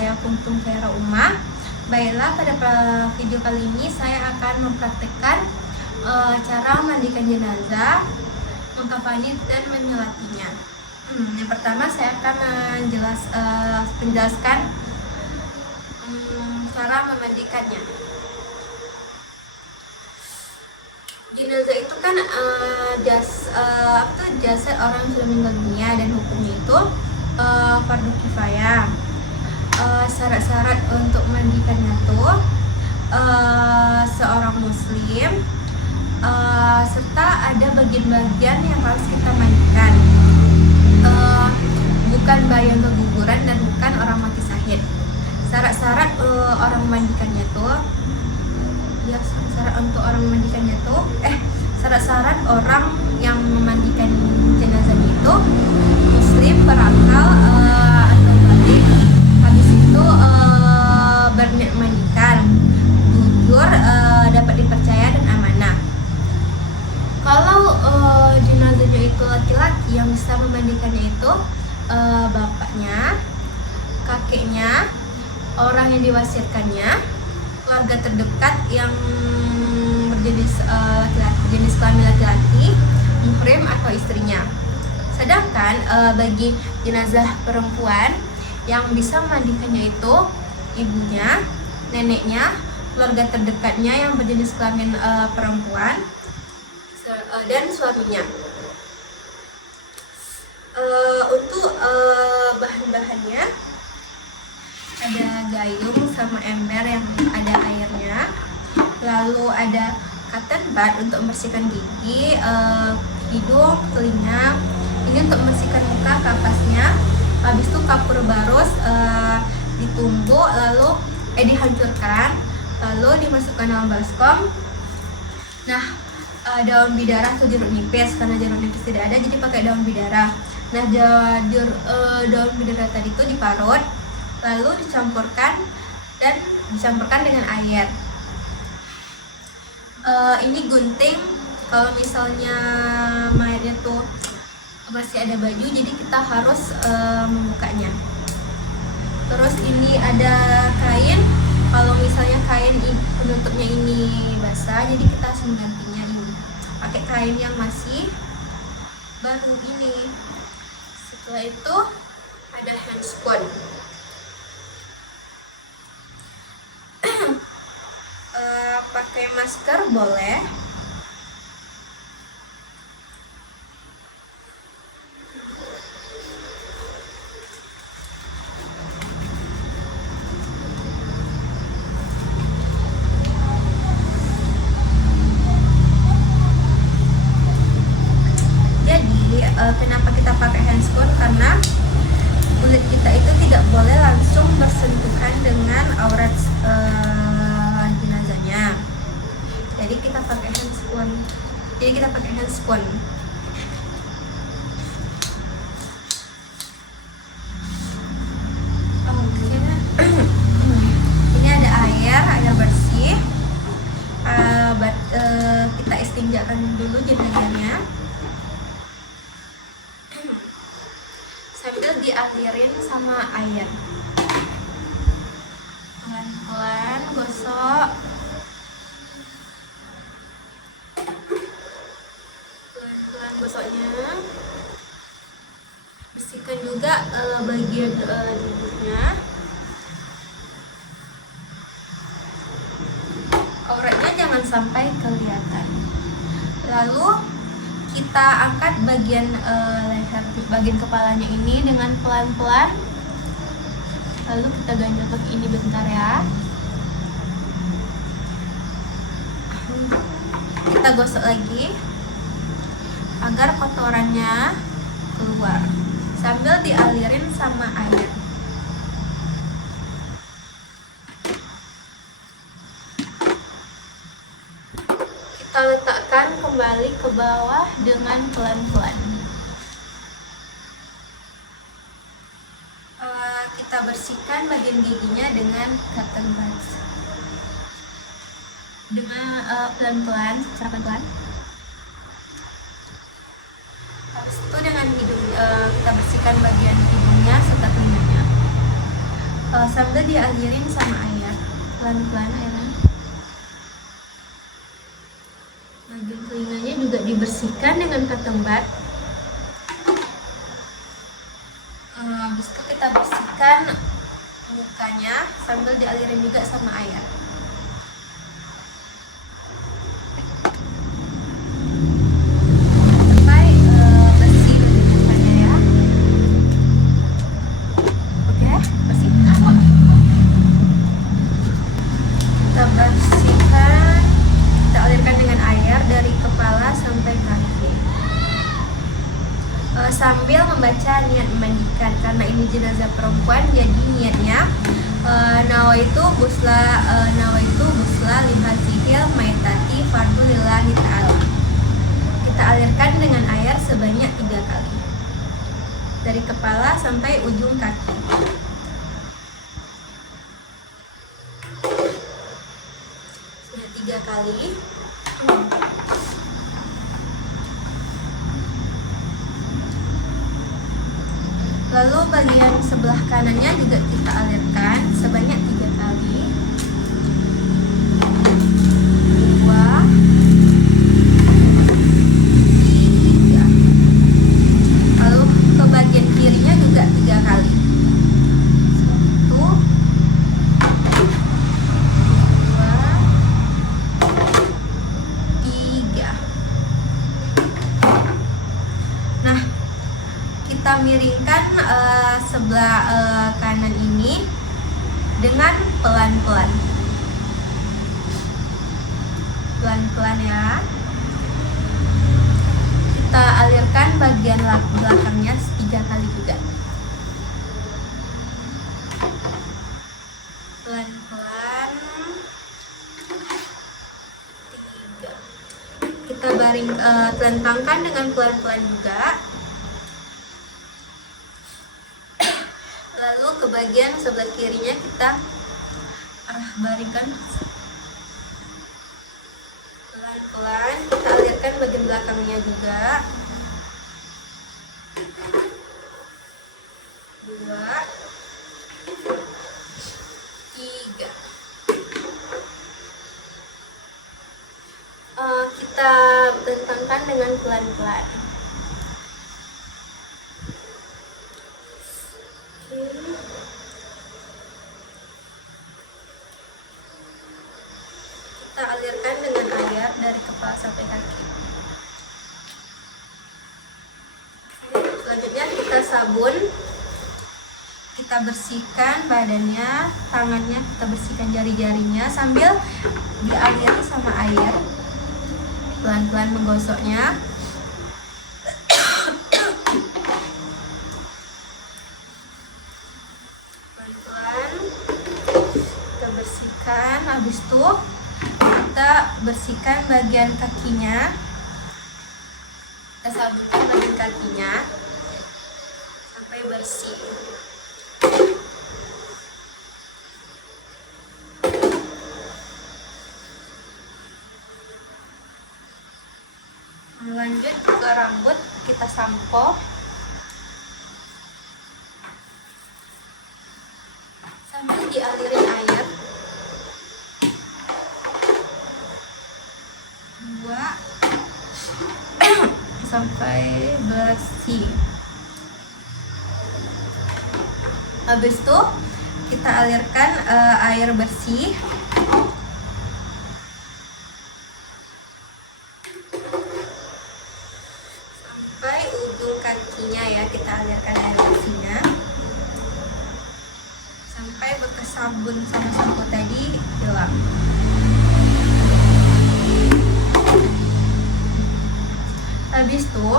saya Kuntum Khaira Umma. Baiklah, pada video kali ini saya akan mempraktekkan cara mandikan jenazah, mengkafani dan menyolatinya. Yang pertama saya akan menjelaskan cara memandikannya. Jenazah itu kan jasad orang yang sudah meninggal dunia, dan hukumnya itu fardu kifayah. Syarat-syarat untuk mandikannya tuh seorang muslim, serta ada bagian-bagian yang harus kita mandikan, bukan bayi yang keguguran dan bukan orang mati syahid. Syarat-syarat orang memandikannya tuh syarat orang yang memandikan jenazahnya itu muslim, berakal atau balik, habis itu berniat mandikan, jujur, dapat dipercaya dan amanah. Kalau jenazahnya itu laki-laki, yang bisa memandikannya itu bapaknya, kakeknya, orang yang diwasiatkannya, keluarga terdekat yang berjenis kelamin laki-laki, muhrim atau istrinya. Sedangkan bagi jenazah perempuan, yang bisa memandikannya itu ibunya, neneknya, keluarga terdekatnya yang berjenis kelamin perempuan, dan suaminya. Untuk bahan-bahannya ada gayung sama ember yang ada airnya, lalu ada cotton bud untuk membersihkan gigi, hidung, telinga. Ini untuk membersihkan muka, kapasnya. Habis itu kapur barus ditumbuk, lalu dihancurkan, lalu dimasukkan dalam baskom. Nah, daun bidara atau jeruk nipis, karena jeruk nipis tidak ada, jadi pakai daun bidara. Nah, daun bidara tadi itu diparut, lalu dicampurkan dengan air. Ini gunting, kalau misalnya mayatnya tuh masih ada baju, jadi kita harus membukanya. Terus ini ada kain, kalau misalnya kain penutupnya ini basah, jadi kita harus menggantinya ini pakai kain yang masih baru ini. Setelah itu ada handspun. Pakai masker boleh. Jadi kenapa kita pakai handspun? Karena kulit kita itu tidak boleh langsung bersentuhan dengan aurat jenazahnya. Jadi kita pakai handspun. Oke. Ini ada air bersih. Kita istinjakan dulu jenazahnya sambil dialirin sama air. Pelan-pelan gosok. Gosoknya, bersihkan juga bagian duduknya, auratnya jangan sampai kelihatan. Lalu kita angkat bagian leher, bagian kepalanya ini dengan pelan-pelan, lalu kita ganjel ke ini bentar ya. Kita gosok lagi agar kotorannya keluar, sambil dialirin sama air. Kita letakkan kembali ke bawah dengan pelan-pelan. Kita bersihkan bagian giginya dengan cotton buds. Dengan pelan-pelan, secara pelan-pelan. Habis itu dengan hidung, kita bersihkan bagian hidungnya serta telinganya. sambil dialirin sama air pelan-pelan airnya. Bagian telinganya juga dibersihkan dengan cotton bud. Habis itu kita bersihkan mukanya sambil dialirin juga sama air. Sampai bersih bagian mukanya ya. Oke, bersih. Kita bersihkan, kita alirkan dengan air dari kepala sampai kaki. Sambil membaca niat memandikan, karena ini jenazah perempuan, jadi niatnya nawaitu busla lihazihil maitati fardu lillahi ta'ala. Kita alirkan dengan air sebanyak 3 kali dari kepala sampai ujung kaki. Sudah 3 kali. Lalu bagian sebelah kanannya juga kita alirkan sebanyak 3 kali. 2, 3. Lalu ke bagian kirinya juga 3 kali. 1, 2, 3. Nah, kita miringkan sebelah kanan ini dengan pelan-pelan ya. Kita alirkan bagian belakangnya 3 kali juga, pelan-pelan. 3. Kita telentangkan dengan pelan-pelan juga. Ke bagian sebelah kirinya kita baringkan pelan-pelan. Kita alirkan bagian belakangnya juga. 2, 3. Kita bentangkan dengan pelan-pelan. Kita alirkan dengan air dari kepala sampai kaki. Selanjutnya kita sabun. Kita bersihkan badannya, tangannya kita bersihkan jari-jarinya sambil dialiri sama air. Pelan-pelan menggosoknya. Pelan-pelan kita bersihkan. Habis itu kita bersihkan bagian kakinya. Kita sabunkan bagian kakinya sampai bersih. Lanjut ke rambut, kita sampo sambil dialirin air. 2 sampai bersih. Habis itu kita alirkan air bersih. Sampai ujung kakinya ya, kita alirkan air bersihnya. Sampai bekas sabun sama sampo tadi hilang. Habis itu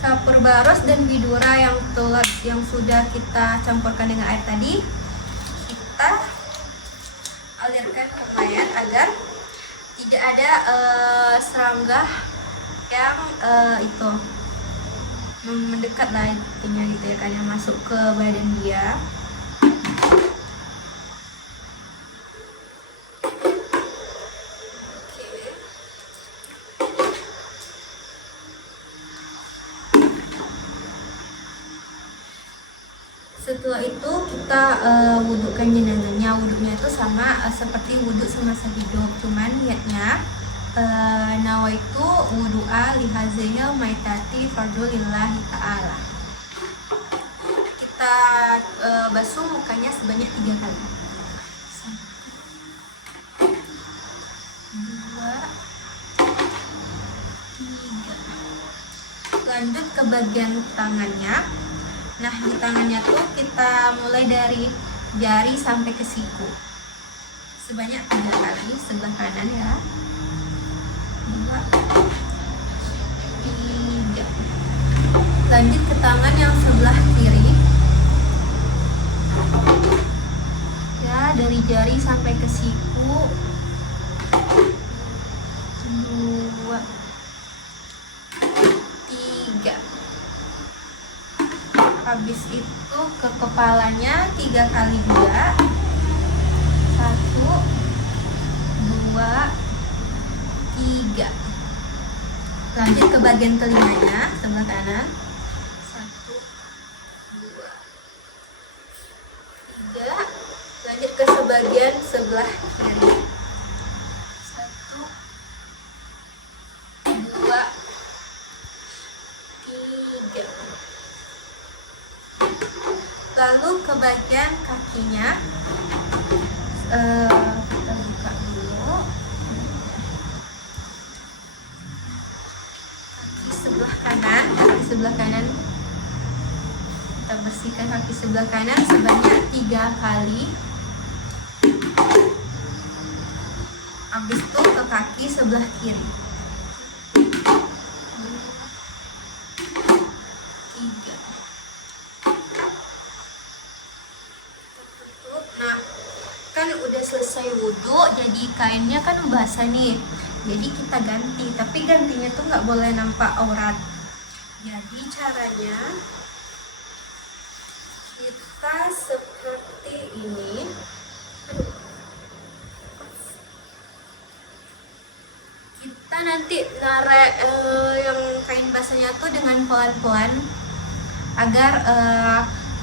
kapur baros dan bidura yang sudah kita campurkan dengan air tadi, kita alirkan ke mayat agar tidak ada serangga yang itu mendekat lah intinya gitu ya kan, yang masuk ke badan dia. Setelah itu kita wudhukan jenazahnya. Wudhunya itu sama seperti wudhu semasa hidup, cuman niatnya nawaitu wudhu'a lihazihil maitati fardhulillahi ta'ala. Kita basuh mukanya sebanyak 3 kali. 1, 2, 3. Lanjut ke bagian tangannya. Nah, di tangannya tuh kita mulai dari jari sampai ke siku sebanyak 3 kali, sebelah kanan ya. 2, 3. Lanjut ke tangan yang sebelah kiri ya, dari jari sampai ke siku. 2, 3. Habis itu ke kepalanya 3 kali juga. 1, 2, 3. Lanjut ke bagian telinganya sebelah kanan. 1, 2, 3. Lanjut ke sebagian sebelah kiri. 1, 2, 3. Lalu ke bagian kakinya, kita buka dulu. Kaki sebelah kanan kita bersihkan kaki sebelah kanan sebanyak 3 kali. Habis itu ke kaki sebelah kiri. 3. Nah, kan udah selesai wudhu, jadi kainnya kan basah nih, jadi kita ganti, tapi gantinya tuh nggak boleh nampak aurat. Jadi caranya kita seperti ini. Kita nanti narik yang kain basahnya tuh dengan pelan-pelan agar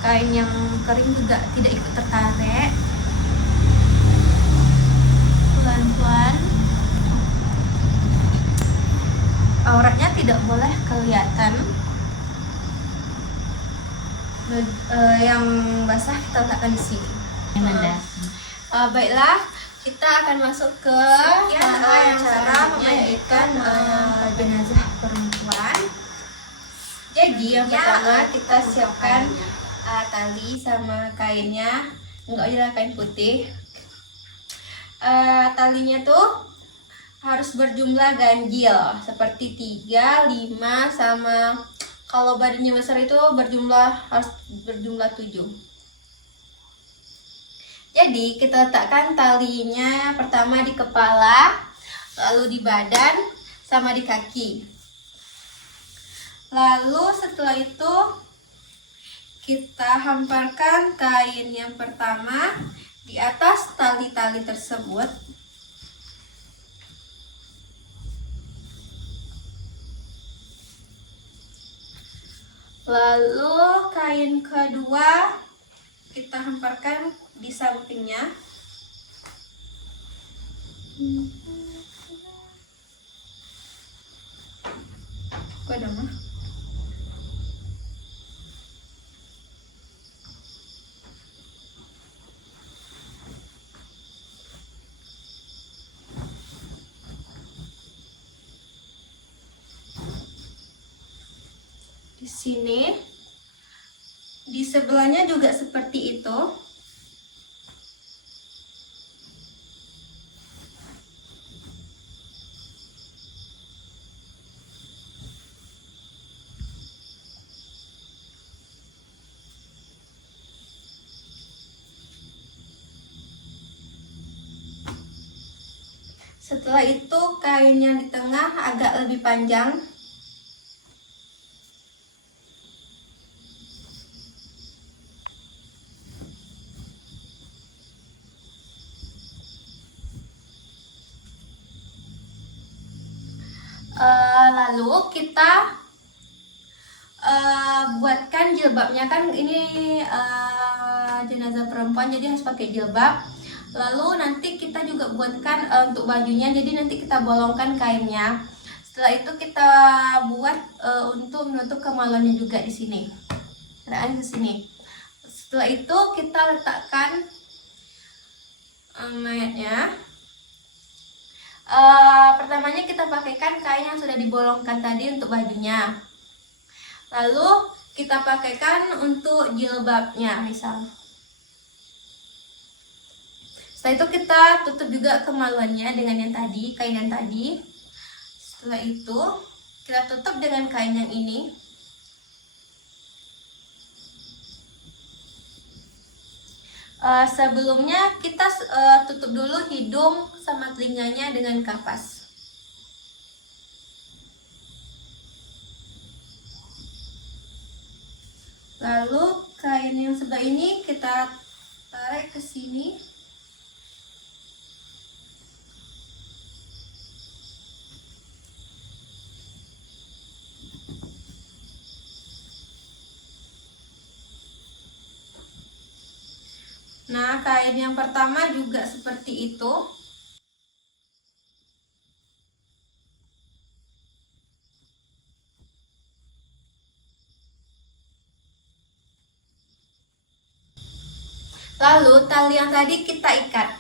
kain yang kering juga tidak ikut tertarik. Pelan-pelan, auratnya tidak boleh kelihatan. Yang basah kita letakkan di sini. Baiklah, kita akan masuk ke cara memandikan jenazah perempuan. Jadi yang pertama kita siapkan tali sama kainnya, enggak usah kain putih. Talinya tuh harus berjumlah ganjil seperti 3, 5, sama kalau badannya besar itu harus berjumlah 7. Jadi kita letakkan talinya pertama di kepala, lalu di badan, sama di kaki. Lalu setelah itu kita hamparkan kain yang pertama di atas tali-tali tersebut. Lalu kain kedua kita hamparkan di sampingnya. Kok ada mah? Di sini, di sebelahnya juga seperti itu. Setelah itu kain yang di tengah agak lebih panjang. Lalu kita buatkan jilbabnya, kan ini jenazah perempuan, jadi harus pakai jilbab. Lalu nanti kita juga buatkan untuk bajunya, jadi nanti kita bolongkan kainnya. Setelah itu kita buat untuk menutup kemaluannya juga di sini. Arahkan ke sini. Setelah itu kita letakkan mayatnya. Pertamanya kita pakaikan kain yang sudah dibolongkan tadi untuk bajunya. Lalu kita pakaikan untuk jilbabnya, misal. Setelah itu kita tutup juga kemaluannya dengan yang tadi, kain yang tadi. Setelah itu kita tutup dengan kain yang ini. Sebelumnya kita tutup dulu hidung sama telinganya dengan kapas. Lalu kain yang sebelah ini kita tarik ke sini. Nah, kain yang pertama juga seperti itu. Lalu tali yang tadi kita ikat.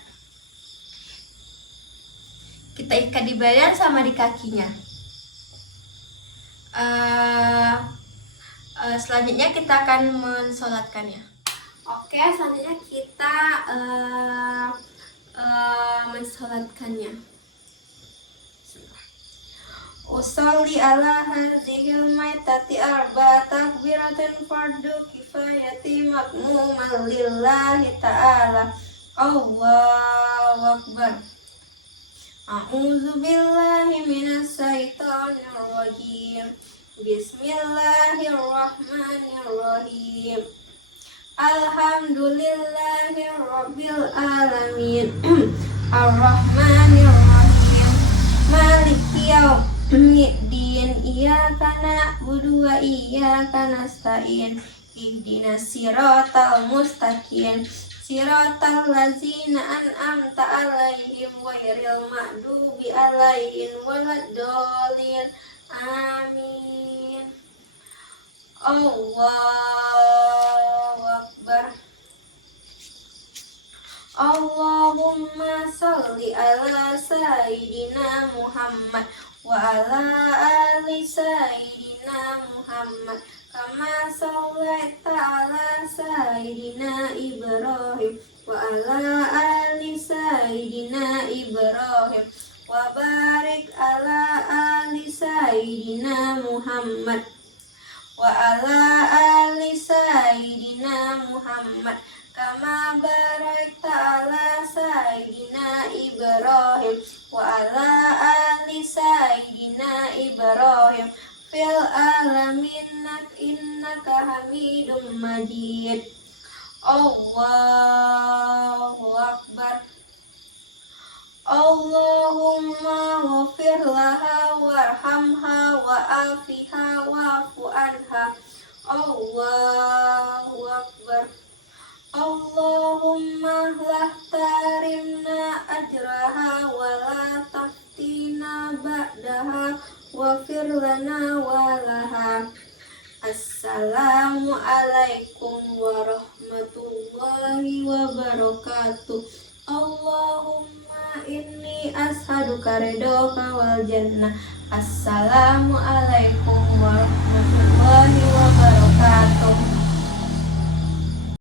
Kita ikat di badan sama di kakinya. Selanjutnya kita akan mensolatkannya. Oke, selanjutnya kita mensolatkannya. Usolli ala hadhil maitati arba takbiratin fardu kifayati makmuman lillahi ta'ala. Allahu akbar. A'udzu billahi minas syaitonir rajim. Bismillahirrahmanirrahim. Alhamdulillahi rabbil alamin. Ar-Rahmanir-Rahim. Maliki yaumiddin. Iyyaka na'budu wa iyyaka nasta'in. Ihdinas siratal mustaqim. Siratal ladzina an'amta 'alaihim ghairil maghdubi 'alaihim waladdallin. Amin. Allahu akbar. Allahumma sholli ala sayyidina Muhammad wa ala ali sayyidina Muhammad kama shallaita ala sayyidina Ibrahim wa ala ali sayyidina Ibrahim wa barik ala ali sayyidina Muhammad wa ala ali sayyidina Muhammad kama barakta ala sayyidina Ibrahim wa ala ali sayyidina Ibrahim fil alamin innaka Hamidum Majid. Allahu akbar. Allahumma ghafir laha warhamha wa'afiha wa'fu anha. Allahu akbar. Allahumma la tarimna ajraha wa la taftina ba'daha wafir lana walaha. Assalamu alaikum warahmatullahi wabarakatuh. Allahumma inni ashaduka ridhoka wal jannah. Assalamu alaikum warahmatullahi wabarakatuh.